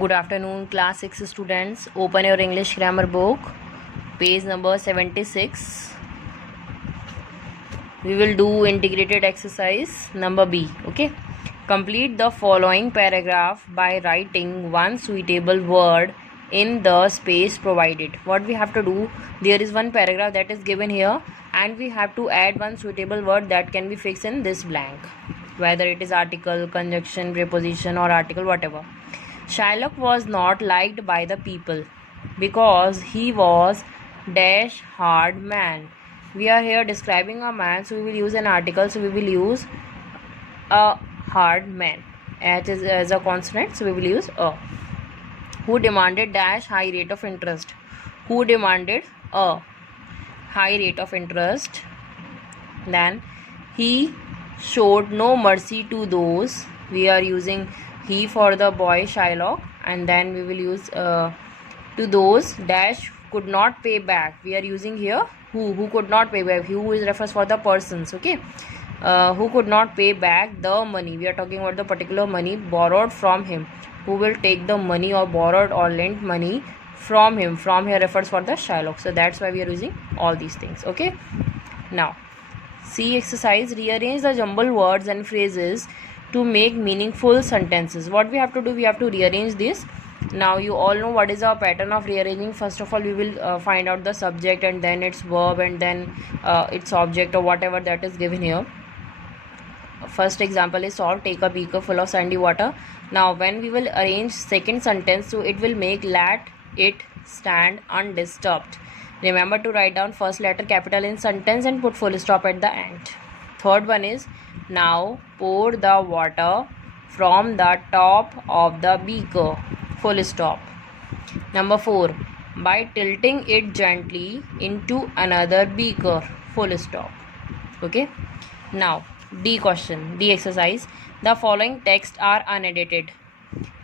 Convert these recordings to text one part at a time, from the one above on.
Good afternoon, class 6 students. Open your English grammar book, page number 76. We will do integrated exercise number B. Okay. Complete the following paragraph by writing one suitable word in the space provided. What we have to do, there is one paragraph that is given here, and we have to add one suitable word that can be fixed in this blank, whether it is article, conjunction, preposition, or article, whatever. Shylock was not liked by the people because he was dash hard man. We are here describing a man, so we will use an article, so we will use a hard man. H is as a consonant, so we will use a. Who demanded dash high rate of interest. Who demanded a high rate of interest. Then he showed no mercy to those. We are using he for the boy Shylock, and then we will use to those dash could not pay back. We are using here who could not pay back. Who is refers for the persons. Okay, who could not pay back the money. We are talking about the particular money borrowed from him. Who will take the money or borrowed or lent money from him. From here refers for the Shylock. So that's why we are using all these things. Okay, now see exercise. Rearrange the jumbled words and phrases to make meaningful sentences. What we have to do, we have to rearrange this. Now you all know what is our pattern of rearranging. First of all, we will find out the subject, and then its verb, and then its object, or whatever that is given here. First example is solve. Take a beaker full of sandy water. Now when we will arrange second sentence, so it will make let it stand undisturbed. Remember to write down first letter capital in sentence and put full stop at the end. Third one is now pour the water from the top of the beaker, full stop. Number 4, by tilting it gently into another beaker, full stop. Okay, now D question, D exercise. The following texts are unedited.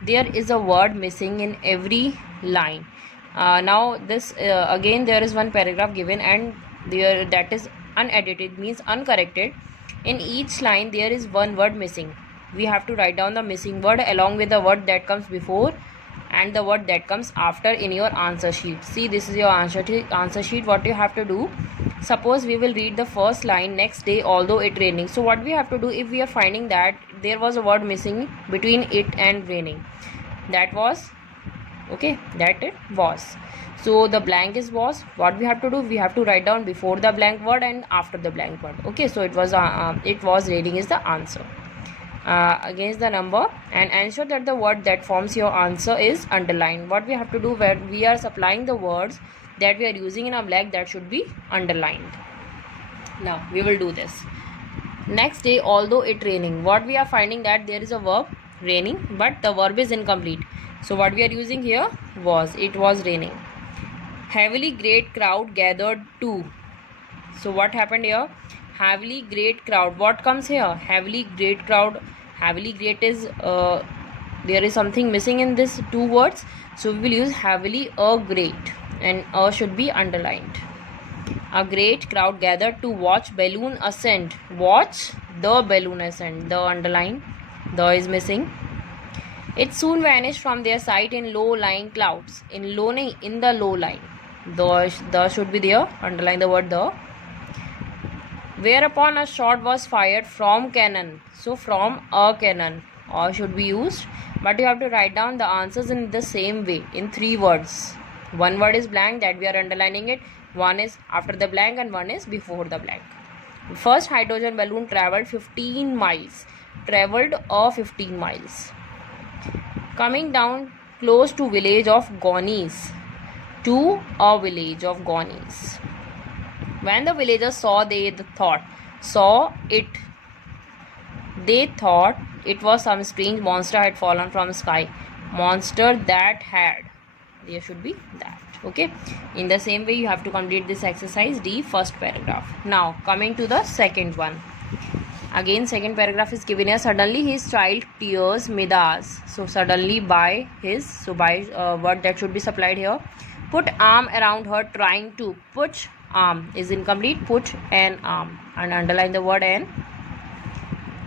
There is a word missing in every line. Now this again there is one paragraph given, and there that is unedited, means uncorrected. In each line there is one word missing. We have to write down the missing word along with the word that comes before and the word that comes after in your answer sheet. See, this is your answer sheet. What you have to do, suppose we will read the first line, next day although it raining. So what we have to do, if we are finding that there was a word missing between it and raining, that was okay, that it was, so the blank is was. What we have to do, we have to write down before the blank word and after the blank word. Okay, so it was raining is the answer against the number, and ensure that the word that forms your answer is underlined. What we have to do, where we are supplying the words that we are using in a blank, that should be underlined. Now we will do this. Next day although it raining. What we are finding, that there is a verb raining, but the verb is incomplete. So what we are using here was, it was raining. Heavily great crowd gathered too. So what happened here? Heavily great crowd. What comes here? Heavily great crowd. Heavily great is there is something missing in this two words, so we will use heavily a great, and a should be underlined. A great crowd gathered to watch balloon ascend. Watch the balloon ascend. The underline, the is missing. It soon vanished from their sight in low-lying clouds. In the low line. The should be there. Underline the word the. Whereupon a shot was fired from cannon. So from a cannon, or should be used. But you have to write down the answers in the same way, in 3 words. One word is blank, that we are underlining it. One is after the blank, and one is before the blank. First hydrogen balloon traveled 15 miles. Traveled 15 miles. Coming down close to village of Gonis. To a village of Gonis. When the villagers saw they thought it was some strange monster had fallen from sky. Monster that had. There should be that. Okay. In the same way you have to complete this exercise D, first paragraph. Now coming to the second one. Again second paragraph is given here. Suddenly his child tears Midas. So suddenly by his. So by word that should be supplied here. Put arm around her trying to. Put arm is incomplete. Put an arm, and underline the word an.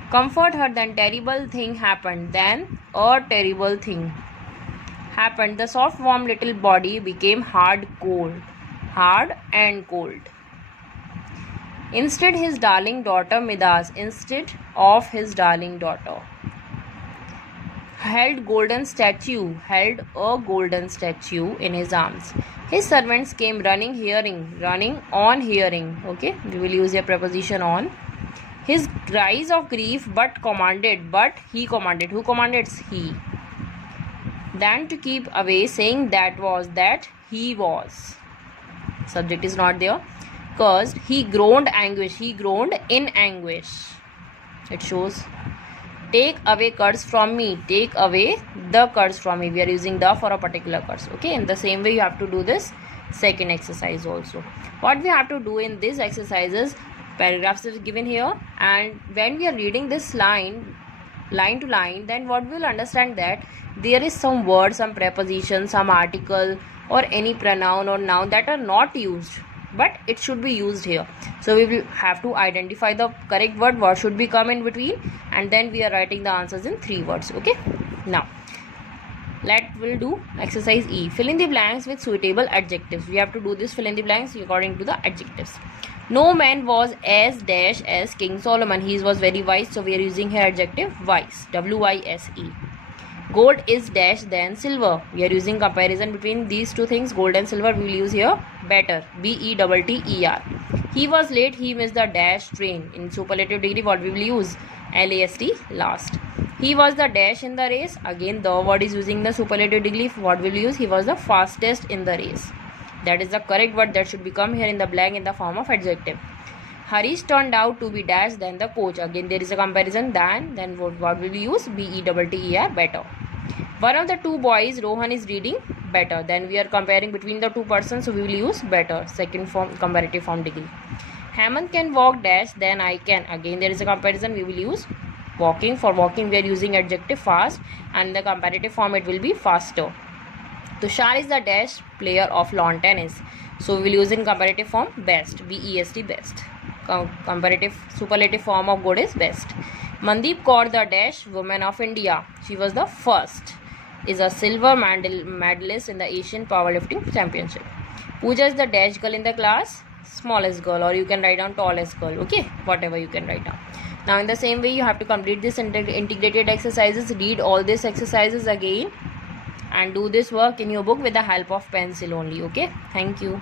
Comfort her, then terrible thing happened. Then a terrible thing. happened, the soft warm little body became hard and cold. Instead of his darling daughter held a golden statue in his arms. His servants came running on hearing. Okay, we will use a preposition on. His cries of grief, but he commanded. Who commanded? He. Then to keep away, saying that he was. Subject is not there. Cursed, he groaned in anguish. It shows. Take away curse from me. Take away the curse from me. We are using the for a particular curse. Okay, in the same way you have to do this second exercise also. What we have to do in this exercise is, paragraphs is given here, and when we are reading this line to line, then what we will understand that there is some word, some preposition, some article or any pronoun or noun that are not used, but it should be used here. So we will have to identify the correct word, what should be come in between, and then we are writing the answers in 3 words. Okay, now we'll do exercise E. Fill in the blanks with suitable adjectives. We have to do this fill in the blanks according to the adjectives. No man was as dash as King Solomon. He was very wise, so we are using here adjective wise, W-I-S-E. Gold is dash than silver. We are using comparison between these two things, gold and silver. We will use here better, B-E-T-T-E-R. He was late, he missed the dash train. In superlative degree, what we will use? L-A-S-T, last. He was the dash in the race. Again, the word is using the superlative degree. What will we use? He was the fastest in the race. That is the correct word that should become here in the blank in the form of adjective. Harish turned out to be dash than the coach. Again, there is a comparison then what will we use? B-E-T-T-E-R, better. One of the two boys, Rohan, is reading better. Then we are comparing between the two persons, so we will use better, second form, comparative form degree. Hemant can walk dash than I can. Again, there is a comparison. We will use walking. For walking, we are using adjective fast, and the comparative form it will be faster. Tushar is the dash player of lawn tennis. So we will use in comparative form best, B-E-S-T, best. Comparative superlative form of good is best. Mandeep Kaur, the dash woman of India. She was the first. Is a silver medalist in the Asian powerlifting championship. Pooja is the dash girl in the class, smallest girl, or you can write down tallest girl. Okay, whatever you can write down. Now in the same way you have to complete this integrated exercises. Read all these exercises again and do this work in your book with the help of pencil only. Okay, thank you.